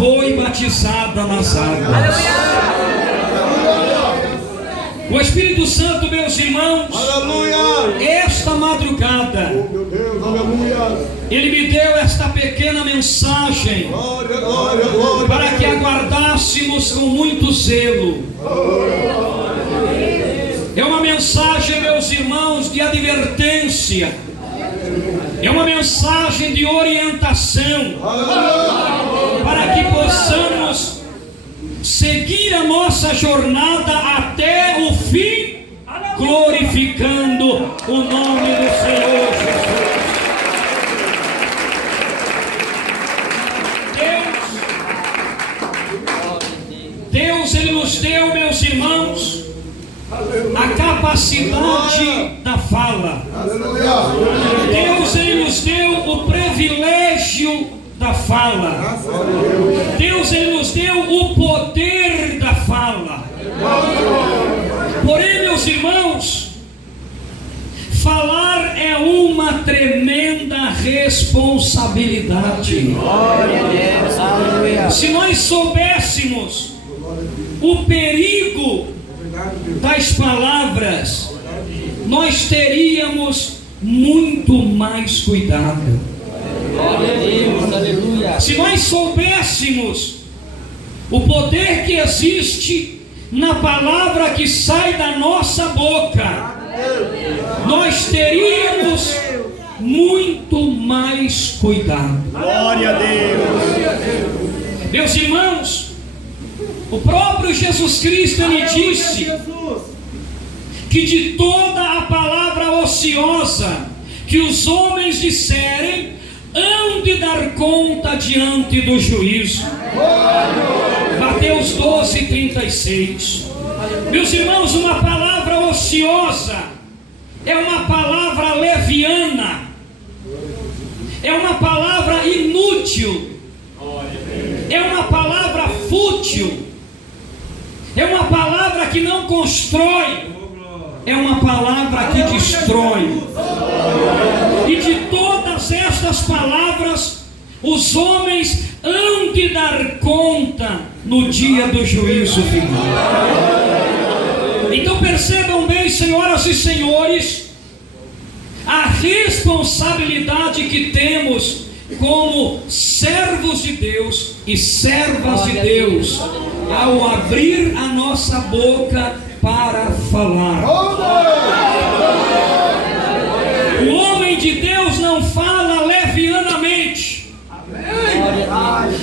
foi batizada nas águas. O Espírito Santo, meus irmãos, esta madrugada, Ele me deu esta pequena mensagem para que aguardássemos com muito zelo. É uma mensagem, meus irmãos, de advertência. É uma mensagem de orientação para que possamos seguir a nossa jornada até o fim, glorificando o nome do Senhor Jesus. Deus, Ele nos deu, meus irmãos, a capacidade da fala. Deus, Ele nos deu o privilégio da fala. Deus, Ele nos deu o poder da fala. Porém, meus irmãos, falar é uma tremenda responsabilidade. Se nós soubéssemos o perigo das palavras, nós teríamos muito mais cuidado. Se nós soubéssemos o poder que existe na palavra que sai da nossa boca, nós teríamos muito mais cuidado. Glória a Deus. Meus irmãos, o próprio Jesus Cristo, Ele disse que de toda a palavra ociosa que os homens disserem, hão de dar conta diante do juízo. Mateus 12:36. Meus irmãos, uma palavra ociosa é uma palavra leviana, é uma palavra inútil, é uma palavra fútil, é uma palavra que não constrói, é uma palavra que destrói. E de todas estas palavras, os homens hão de dar conta no dia do juízo final. Então percebam bem, senhoras e senhores, a responsabilidade que temos como servos de Deus e servas de Deus ao abrir a nossa boca para falar. O homem de Deus não fala levianamente.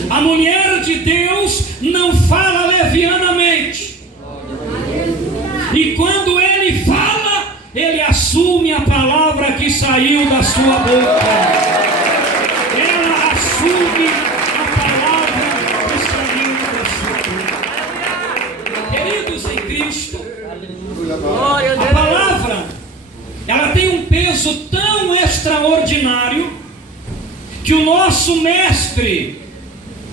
A mulher de Deus não fala levianamente. E quando ele fala, ele assume a palavra que saiu da sua boca. Ela assume a palavra que saiu da sua boca. Queridos em Cristo, a palavra, ela tem um peso tão extraordinário que o nosso mestre,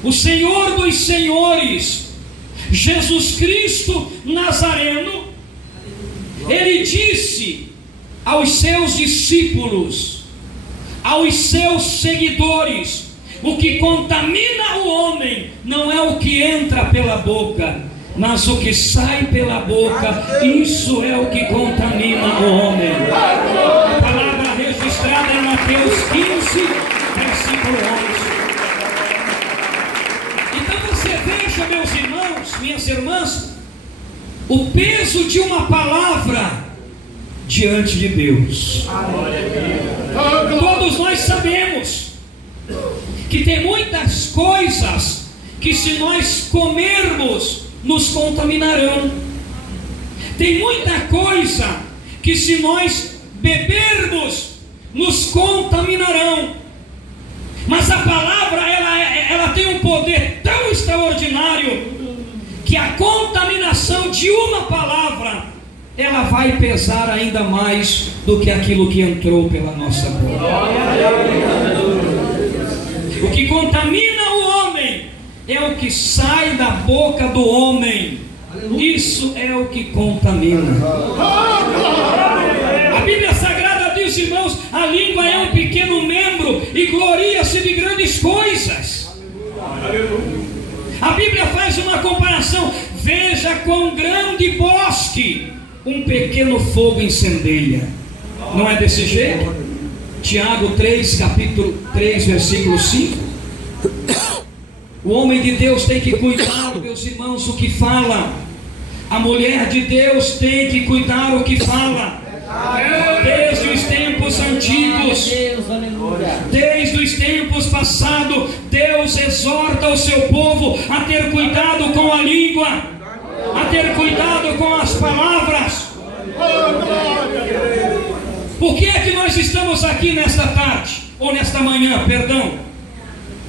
o Senhor dos Senhores, Jesus Cristo Nazareno, ele disse aos seus discípulos, aos seus seguidores: o que contamina o homem não é o que entra pela boca, mas o que sai pela boca, isso é o que contamina o homem. A palavra registrada em Mateus 15, versículo 11. Então você veja, meus irmãos, minhas irmãs, o peso de uma palavra diante de Deus. Todos nós sabemos que tem muitas coisas que, se nós comermos, nos contaminarão. Tem muita coisa que, se nós bebermos, nos contaminarão. Mas a palavra, ela tem um poder tão extraordinário que a contaminação de uma palavra, ela vai pesar ainda mais do que aquilo que entrou pela nossa boca. O que contamina o homem é o que sai da boca do homem. Isso é o que contamina. A Bíblia Sagrada diz, irmãos, a língua é um pequeno membro e gloria-se de grandes coisas. A Bíblia faz uma comparação. Veja quão grande bosque um pequeno fogo incendeia. Não é desse jeito? Tiago 3, capítulo 3, versículo 5. O homem de Deus tem que cuidar, meus irmãos, o que fala. A mulher de Deus tem que cuidar o que fala. Desde os tempos antigos, desde os tempos passados, Deus exorta o seu povo a ter cuidado com a língua, a ter cuidado com as palavras. Por que é que nós estamos aqui nesta tarde, ou nesta manhã, perdão?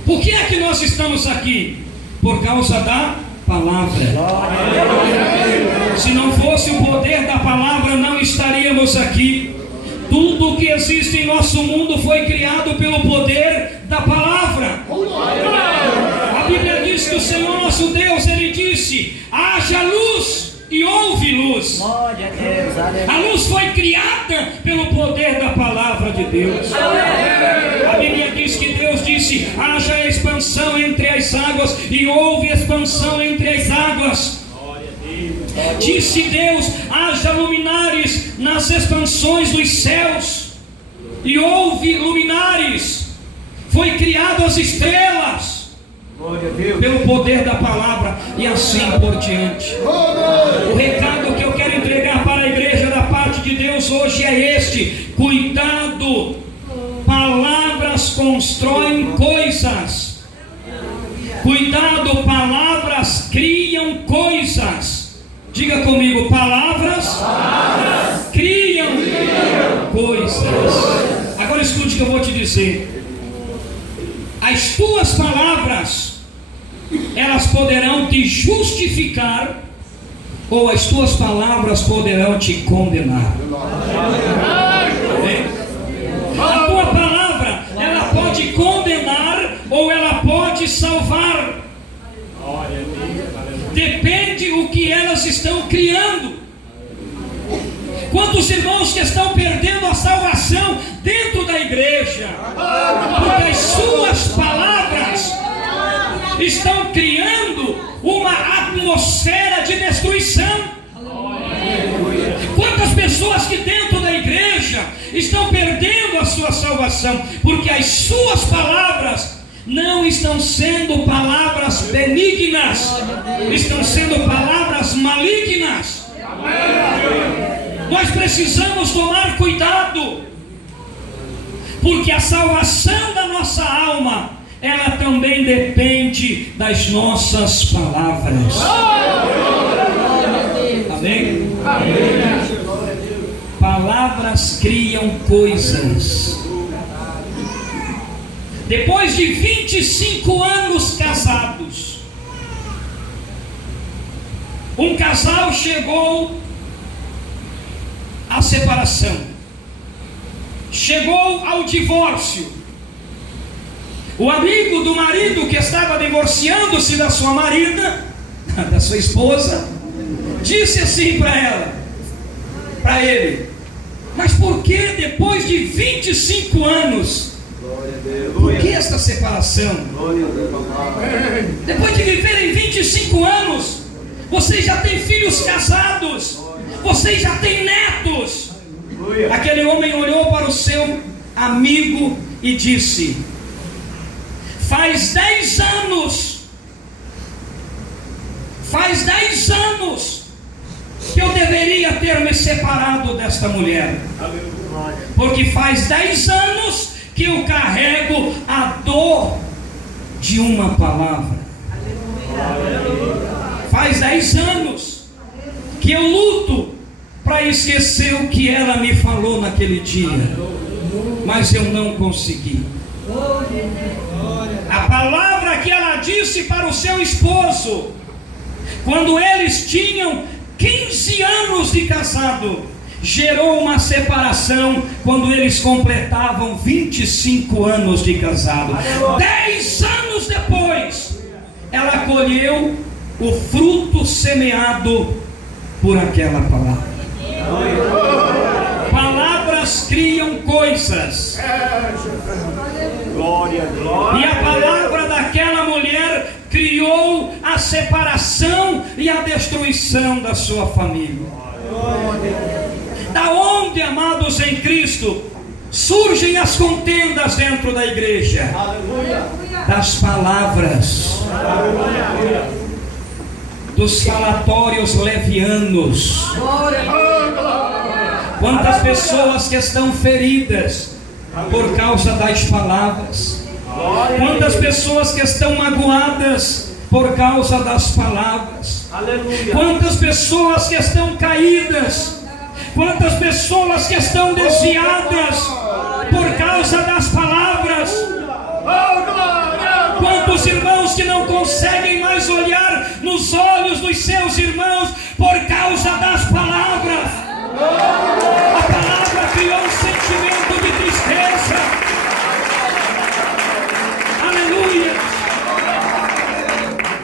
Por que é que nós estamos aqui? Por causa da palavra. Se não fosse o poder da palavra, não estaríamos aqui. Tudo que existe em nosso mundo foi criado pelo poder da palavra. A Bíblia diz que o Senhor nosso Deus, Ele disse: haja luz, e houve luz. A luz foi criada pelo poder da palavra de Deus. A Bíblia diz que Deus disse: haja expansão entre as águas, e houve expansão entre as águas. Disse Deus: haja luminares nas expansões dos céus, e houve luminares. Foi criado as estrelas pelo poder da palavra, e assim por diante. O recado que eu quero entregar para a igreja da parte de Deus hoje é este: cuidado, palavras constroem coisas. Cuidado, palavras criam coisas. Diga comigo: palavras criam coisas. Agora escute o que eu vou te dizer. As tuas palavras, elas poderão te justificar, ou as tuas palavras poderão te condenar. A tua palavra, ela pode condenar, ou ela pode salvar. Depende o que elas estão criando. Quantos irmãos que estão perdendo a salvação dentro da igreja, porque as suas palavras estão criando uma atmosfera de destruição. Quantas pessoas que dentro da igreja estão perdendo a sua salvação, porque as suas palavras não estão sendo palavras benignas, estão sendo palavras malignas. Nós precisamos tomar cuidado, porque a salvação da nossa alma, ela também depende das nossas palavras. Amém? Palavras criam coisas. Depois de 25 anos casados, um casal chegou à separação, chegou ao divórcio. O amigo do marido que estava divorciando-se da sua marida, da sua esposa, disse assim para ele: mas por que depois de 25 anos, por que esta separação? Depois de viverem 25 anos, vocês já têm filhos casados, vocês já têm netos. Aquele homem olhou para o seu amigo e disse: faz 10 anos que eu deveria ter me separado desta mulher, porque faz 10 anos que eu carrego a dor de uma palavra. Faz 10 anos que eu luto para esquecer o que ela me falou naquele dia, mas eu não consegui. A palavra que ela disse para o seu esposo, quando eles tinham 15 anos de casado, gerou uma separação quando eles completavam 25 anos de casado. 10 anos depois, ela colheu o fruto semeado por aquela palavra. Palavras criam coisas. E a palavra daquela mulher criou a a separação e a destruição da sua família. Da onde, amados em Cristo, surgem as contendas dentro da igreja? Das palavras, dos falatórios levianos. Quantas pessoas que estão feridas por causa das palavras. Quantas pessoas que estão magoadas por causa das palavras. Quantas pessoas que estão caídas. Quantas pessoas que estão desviadas por causa das palavras. Quantos irmãos que não conseguem mais olhar nos olhos dos seus irmãos por causa das palavras. A palavra criou um sentimento de tristeza. Aleluia.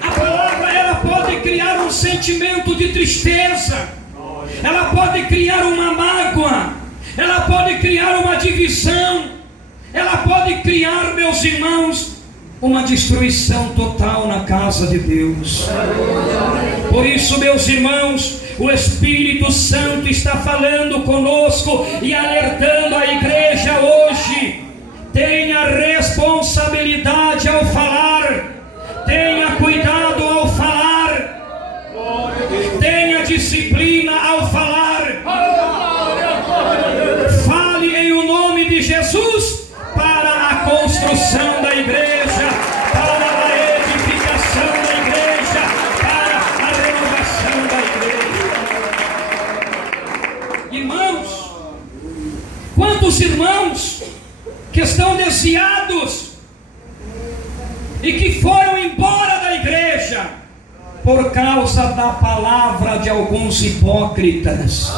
A palavra, ela pode criar um sentimento de tristeza. Ela pode criar uma mágoa. Ela pode criar uma divisão. Ela pode criar, meus irmãos, uma destruição total na casa de Deus. Por isso, meus irmãos, o Espírito Santo está falando conosco e alertando a igreja hoje. Tenha responsabilidade ao falar. Tenha cuidado ao falar. Tenha disciplina ao falar. Fale em o nome de Jesus para a construção da igreja, para a edificação da igreja, para a renovação da igreja. Irmãos, quantos irmãos que estão desviados e que foram embora da igreja por causa da palavra de alguns hipócritas.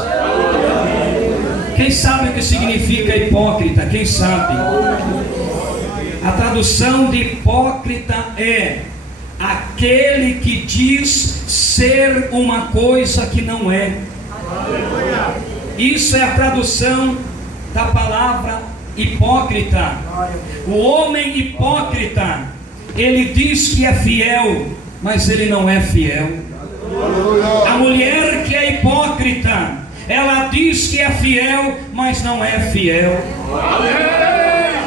Quem sabe o que significa hipócrita? Quem sabe? A tradução de hipócrita é aquele que diz ser uma coisa que não é. Isso é a tradução da palavra hipócrita. O homem hipócrita, ele diz que é fiel, mas ele não é fiel. A mulher que é hipócrita, ela diz que é fiel, mas não é fiel.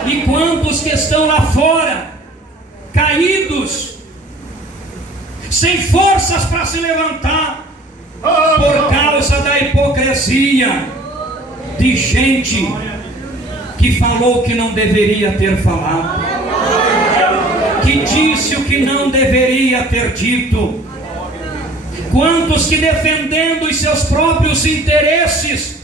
E quantos que estão lá fora, caídos, sem forças para se levantar, por causa da hipocrisia de gente que falou que não deveria ter falado, que disse o que não deveria ter dito. Quantos que defendendo os seus próprios interesses,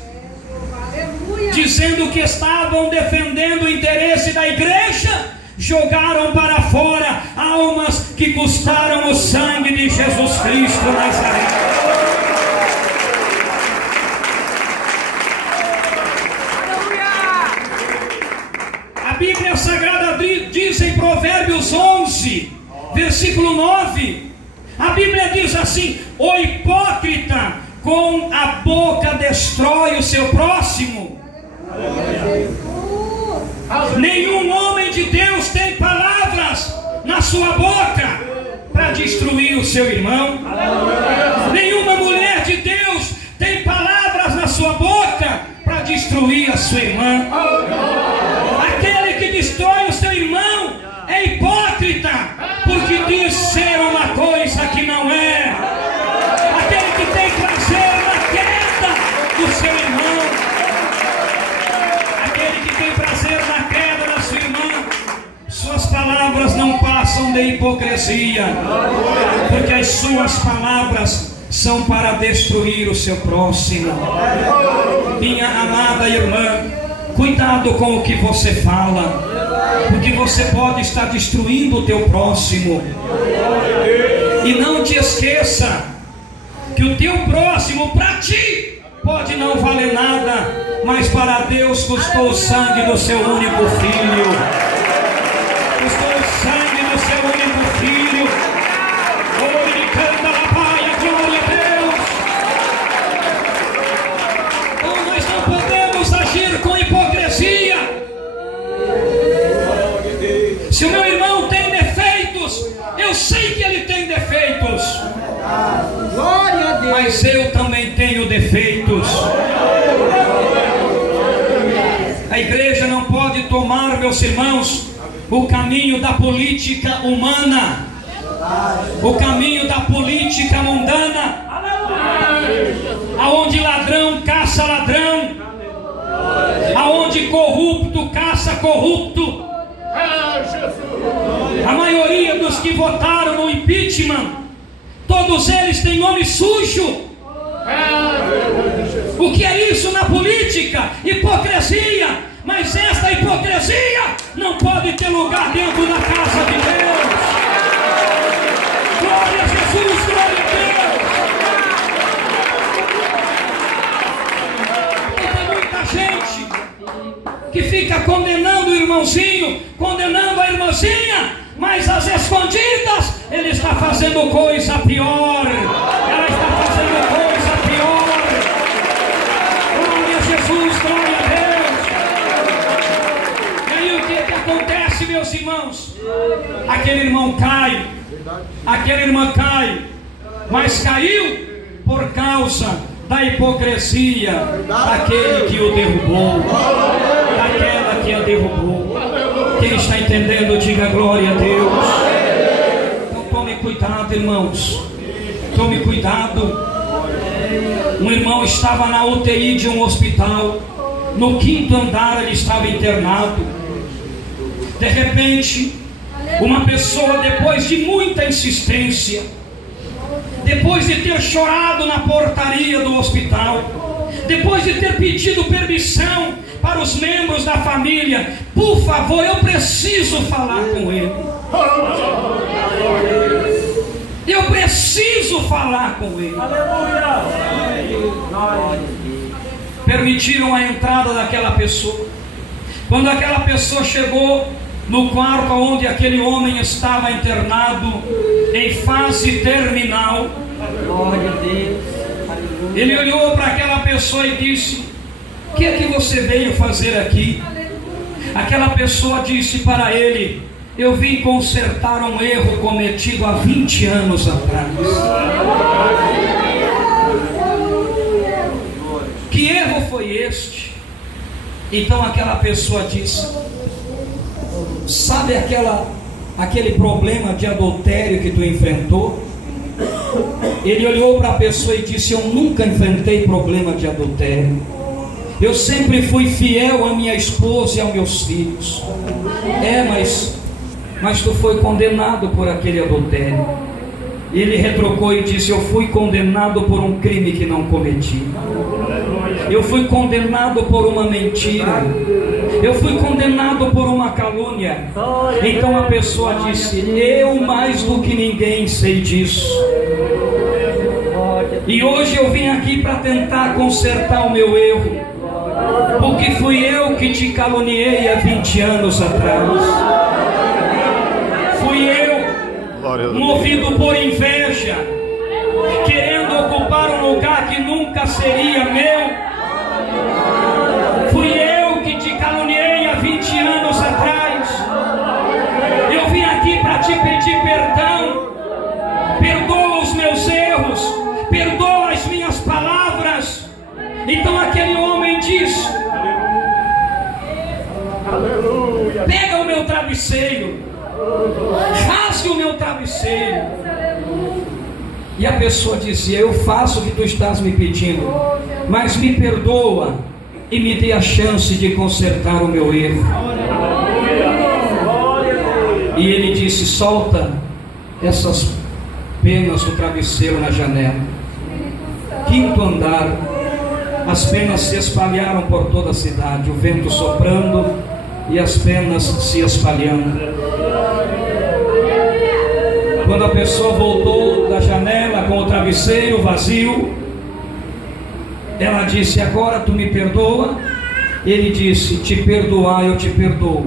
dizendo que estavam defendendo o interesse da igreja, jogaram para fora almas que custaram o sangue de Jesus Cristo Nazareno. A Bíblia Sagrada diz em Provérbios 11, versículo 9, a Bíblia diz assim: o hipócrita com a boca destrói o seu próximo. Nenhum homem de Deus tem palavras na sua boca para destruir o seu irmão. Nenhuma mulher de Deus tem palavras na sua boca para destruir a sua irmã. Aquele que destrói o seu irmão é hipócrita, porque diz ser uma coisa que não é. Aquele que tem prazer na queda do seu irmão, aquele que tem prazer na queda da sua irmã, suas palavras não passam de hipocrisia, porque as suas palavras são para destruir o seu próximo. Minha amada irmã, cuidado com o que você fala, porque você pode estar destruindo o teu próximo. E não te esqueça que o teu próximo para ti pode não valer nada, mas para Deus custou o sangue do seu único filho. Custou o sangue do seu único filho. Oh, ele canta na paia, glória a Deus. Oh, nós não podemos agir com hipocrisia. Se o meu irmão tem defeitos, eu sei que ele tem defeitos. mas eu também tenho defeitos. A igreja não pode tomar, meus irmãos, o caminho da política humana, o caminho da política mundana, aonde ladrão caça ladrão, aonde corrupto caça corrupto. A maioria dos que votaram no impeachment, todos eles têm nome sujo. O que é isso na política? Hipocrisia. Mas esta hipocrisia não pode ter lugar dentro da casa de Deus. Glória a Jesus, glória a Deus. E tem muita gente que fica condenando o irmãozinho, condenando a irmãzinha, mas às escondidas ele está fazendo coisa pior. Ela está fazendo coisa pior. Glória a Jesus, glória a Deus. E aí o que acontece, meus irmãos? Aquele irmão cai, aquela irmã cai, mas caiu por causa da hipocrisia daquele que o derrubou, daquela que a derrubou. Quem está entendendo, diga glória a Deus. Então tome cuidado, irmãos, tome cuidado. Um irmão estava na UTI de um hospital, no 5º andar ele estava internado. De repente, uma pessoa, depois de muita insistência, depois de ter chorado na portaria do hospital, depois de ter pedido permissão para os membros da família, por favor, eu preciso falar com ele. Eu preciso falar com ele. Permitiram a entrada daquela pessoa. Quando aquela pessoa chegou no quarto onde aquele homem estava internado, em fase terminal, ele olhou para aquela pessoa e disse: o que é que você veio fazer aqui? Aquela pessoa disse para ele: eu vim consertar um erro cometido há 20 anos atrás. Que erro foi este? Então aquela pessoa disse: sabe aquele problema de adultério que tu enfrentou? Ele olhou para a pessoa e disse: eu nunca enfrentei problema de adultério. Eu sempre fui fiel à minha esposa e aos meus filhos. Mas tu foi condenado por aquele adultério. Ele retrucou e disse: eu fui condenado por um crime que não cometi. Eu fui condenado por uma mentira. Eu fui condenado por uma calúnia. Então a pessoa disse: eu mais do que ninguém sei disso. E hoje eu vim aqui para tentar consertar o meu erro, porque fui eu que te caluniei há 20 anos atrás. Fui eu, movido por inveja, querendo ocupar um lugar que nunca seria meu. Fui eu que te caluniei há 20 anos atrás. Eu vim aqui para te pedir perdão. Perdoa os meus erros, perdoa as minhas palavras. Então aquele homem disse: pega o meu travesseiro, rasgue o meu travesseiro. E a pessoa dizia: eu faço o que tu estás me pedindo, mas me perdoa e me dê a chance de consertar o meu erro. E ele disse: solta essas penas do travesseiro na janela. 5º andar, as penas se espalharam por toda a cidade, o vento soprando e as penas se espalhando. Quando a pessoa voltou da janela com o travesseiro vazio, ela disse: agora tu me perdoa? Ele disse: te perdoar eu te perdoo,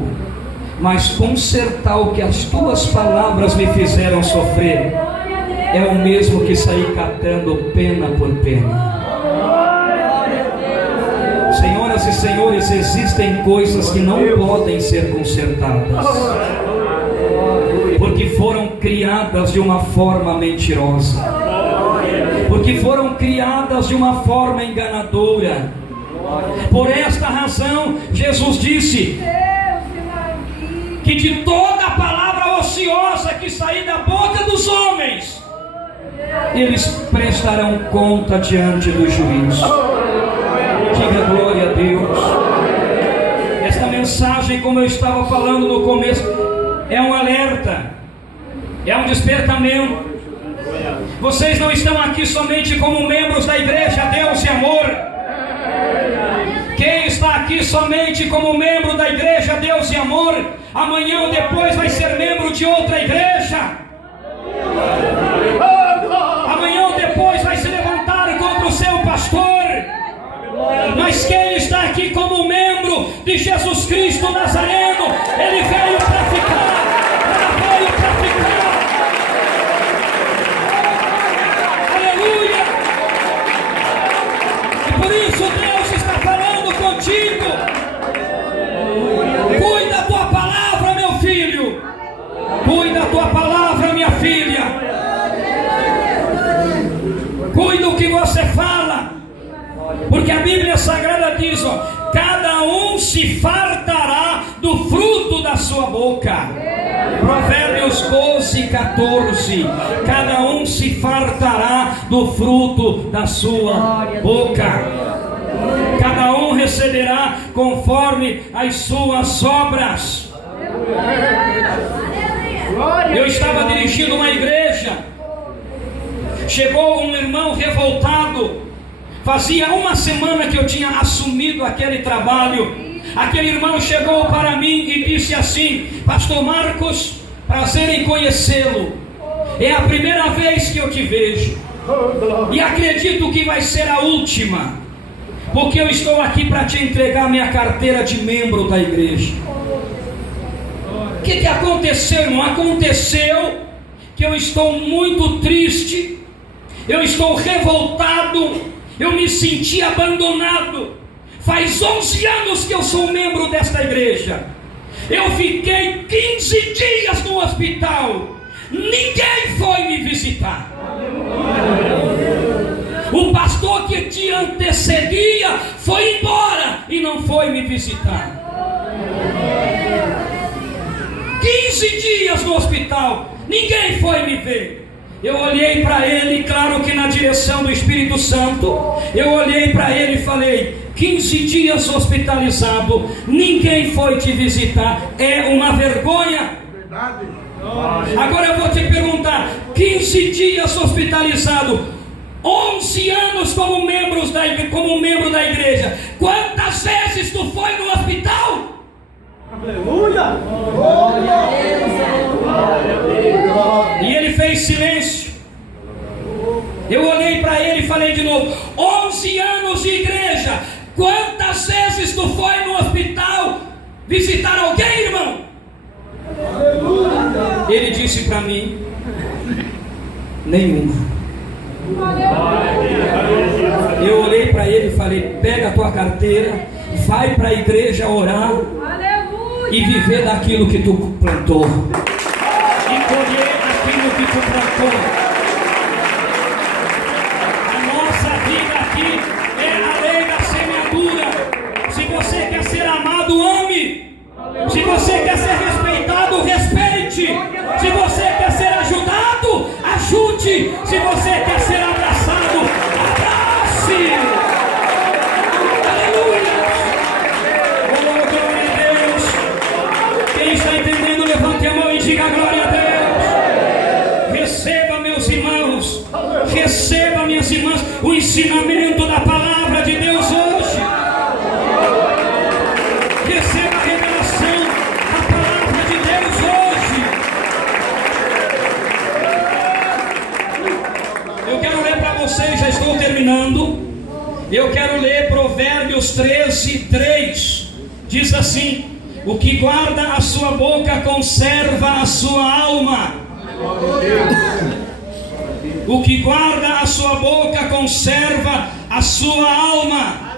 mas consertar o que as tuas palavras me fizeram sofrer é o mesmo que sair catando pena por pena. Senhoras e senhores, existem coisas que não podem ser consertadas, porque foram criadas de uma forma mentirosa. porque foram criadas de uma forma enganadora. Por esta razão, Jesus disse que de toda a palavra ociosa que sair da boca dos homens, eles prestarão conta diante do juízo. Diga glória a Deus. Esta mensagem, como eu estava falando no começo, é um alerta, é um despertamento. Vocês não estão aqui somente como membros da igreja Deus e Amor. Quem está aqui somente como membro da igreja Deus e Amor, amanhã ou depois vai ser membro de outra igreja. Amanhã ou depois vai se levantar contra o seu pastor. Mas quem está aqui como membro de Jesus Cristo Nazareno, ele veio para ficar. Ele veio para ficar. Aleluia. E por isso Deus está falando contigo. Cuida da tua palavra, meu filho. Cuida da tua palavra, minha filha. Cuida o que você fala. Porque a Bíblia Sagrada diz, ó, cada um se fartará do fruto da sua boca. Provérbios 12, 14. Cada um se fartará do fruto da sua boca. Cada um receberá conforme as suas obras. Eu estava dirigindo uma igreja. Chegou um irmão revoltado. Fazia uma semana que eu tinha assumido aquele trabalho. Aquele irmão chegou para mim e disse assim: Pastor Marcos, prazer em conhecê-lo. É a primeira vez que eu te vejo. E acredito que vai ser a última. Porque eu estou aqui para te entregar minha carteira de membro da igreja. O que aconteceu, irmão? Aconteceu que eu estou muito triste. Eu estou revoltado. Eu me senti abandonado. Faz 11 anos que eu sou membro desta igreja. Eu fiquei 15 dias no hospital. Ninguém foi me visitar. O pastor que te antecedia foi embora e não foi me visitar. 15 dias no hospital. Ninguém foi me ver. Eu olhei para ele, claro que na direção do Espírito Santo. Eu olhei para ele e falei: 15 dias hospitalizado, ninguém foi te visitar. É uma vergonha. Agora eu vou te perguntar: 15 dias hospitalizado, 11 anos como membro da igreja, quantas vezes tu foi no hospital? Aleluia! E ele fez silêncio. Eu olhei para ele e falei de novo: 11 anos de igreja, quantas vezes tu foi no hospital visitar alguém, irmão? Aleluia. Ele disse para mim: nenhuma. Eu olhei para ele e falei: pega a tua carteira, vai para a igreja orar. Aleluia. E viver daquilo que tu plantou. E colher aquilo que tu plantou. A nossa vida aqui é a lei da semeadura. Se você quer ser amado, ame. Se você quer ser respeitado, respeite. Se você quer ser ajudado, ajude. Se você quer ser abraçado, abrace. Aleluia. Oh, glória a Deus. Quem está entendendo, levante a mão e diga glória a Deus. Receba, meus irmãos. Receba, minhas irmãs, o ensinamento da palavra de Deus hoje. Receba a revelação da palavra de Deus hoje. Eu quero ler para vocês, já estou terminando. Eu quero ler Provérbios 13, 3. Diz assim: o que guarda a sua boca conserva a sua alma. O que guarda a sua boca conserva a sua alma.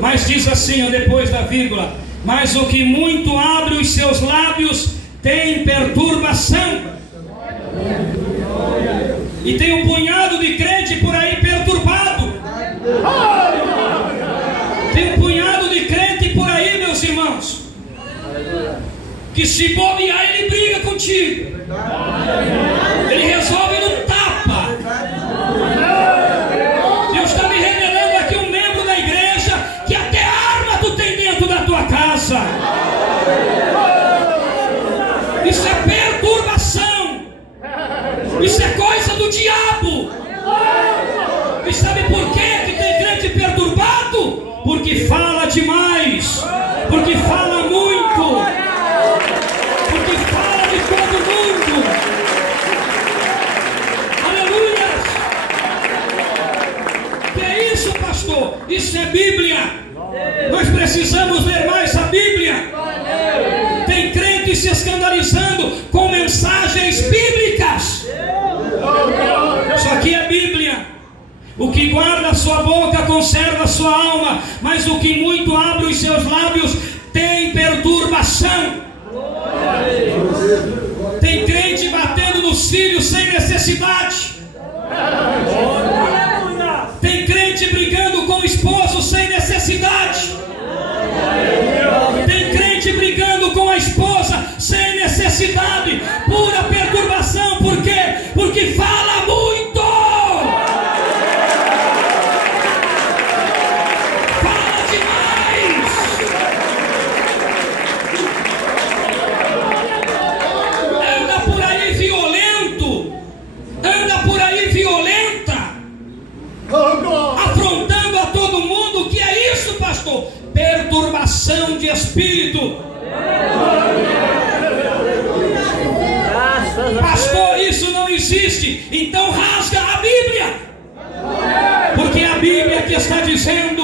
Mas diz assim, depois da vírgula: mas o que muito abre os seus lábios tem perturbação. E tem um punhado de crente por aí perturbado. Tem um punhado de crente por aí, meus irmãos, que se bobear ele briga contigo. Ele resolve no tapa. Deus está me revelando aqui um membro da igreja que até arma tu tem dentro da tua casa. Isso é perturbação. Isso é coisa do diabo. E sabe por quê que tem crente perturbado? Porque fala demais. Porque fala muito. Porque fala de todo mundo. Aleluia. Que é isso, pastor? Isso é Bíblia. Nós precisamos ler mais a Bíblia. Tem crente se escandalizando com mensagens bíblicas. Isso aqui é Bíblia. O que guarda a sua boca conserva a sua alma, mas o que muito abre os seus lábios tem perturbação. Tem crente batendo nos filhos sem necessidade. Tem crente brigando com o esposo sem necessidade. Tem crente brigando com a esposa sem necessidade. Pura perturbação. Por quê? Porque fala muito. Afrontando a todo mundo. O que é isso, pastor? Perturbação de espírito. Pastor, isso não existe. Então rasga a Bíblia, porque é a Bíblia que está dizendo.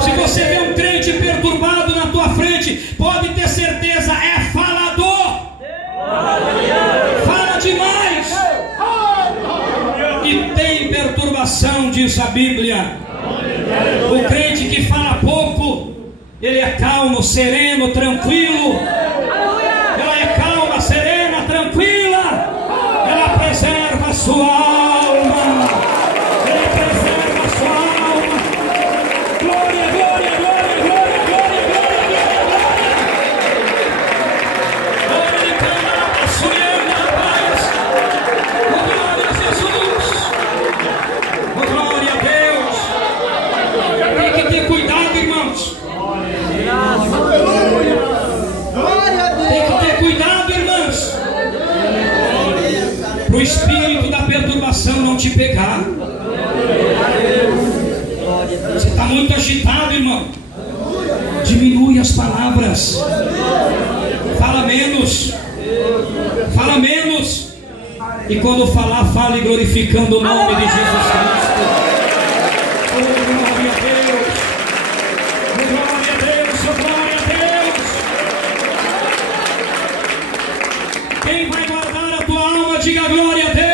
Se você vê um crente perturbado na tua frente, pode ter certeza, é falador. Fala demais. E tem perturbação, diz a Bíblia. O crente que fala pouco, ele é calmo, sereno, tranquilo. Ela é calma, serena, tranquila. Ela preserva a sua alma. Ele preserva a sua alma. Glória, glória, glória, glória, glória, glória, glória, glória. Glória de canal, sonhando a paz. Glória a Jesus. Glória a Deus. Tem que ter cuidado, irmãos. Tem que ter cuidado, irmãos, para o espírito da perturbação não te pegar. Você está muito agitado, irmão. Diminui as palavras. Fala menos. Fala menos. E quando falar, fale glorificando o nome de Jesus Cristo. Oh, glória a Deus. Glória a Deus. Glória a Deus. Quem vai guardar a tua alma, diga glória a Deus.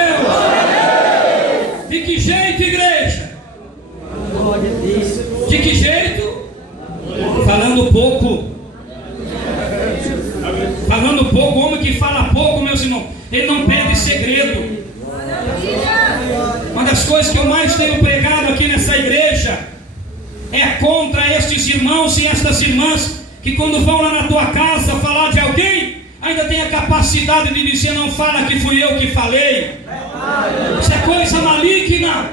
De que jeito, igreja? De que jeito? Falando pouco. Falando pouco. O homem que fala pouco, meus irmãos, ele não pede segredo. Uma das coisas que eu mais tenho pregado aqui nessa igreja é contra estes irmãos e estas irmãs que quando vão lá na tua casa falar de alguém, ainda tem a capacidade de dizer: não fala que fui eu que falei. Isso é coisa maligna.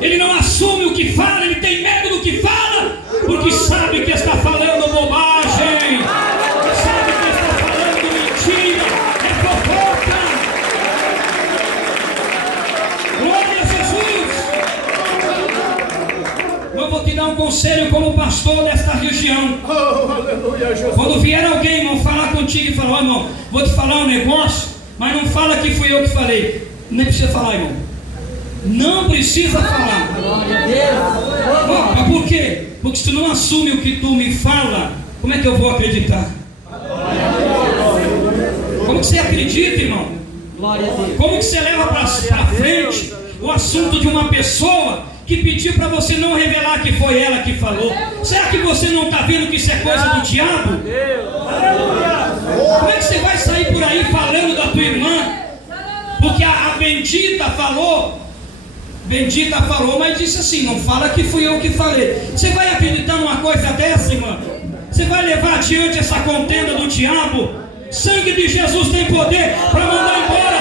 Ele não assume o que fala, ele tem medo do que fala, porque sabe que está falando bobagem, sabe que está falando mentira, é fofoca. Glória a Jesus. Eu vou te dar um conselho como pastor desta região. Quando vier alguém, irmão, falar contigo e falar: ó, irmão, vou te falar um negócio, mas não fala que fui eu que falei. Nem precisa falar, irmão. Não precisa falar. Mas por quê? Porque se tu não assume o que tu me fala, como é que eu vou acreditar? Como que você acredita, irmão? Como que você leva para frente o assunto de uma pessoa que pediu para você não revelar que foi ela que falou? Será que você não está vendo que isso é coisa do diabo? Como é que você vai sair por aí falando da tua irmã? bendita falou, mas disse assim: não fala que fui eu que falei. Você vai acreditar numa coisa dessa, irmã? Você vai levar adiante essa contenda do diabo? Sangue de Jesus tem poder para mandar embora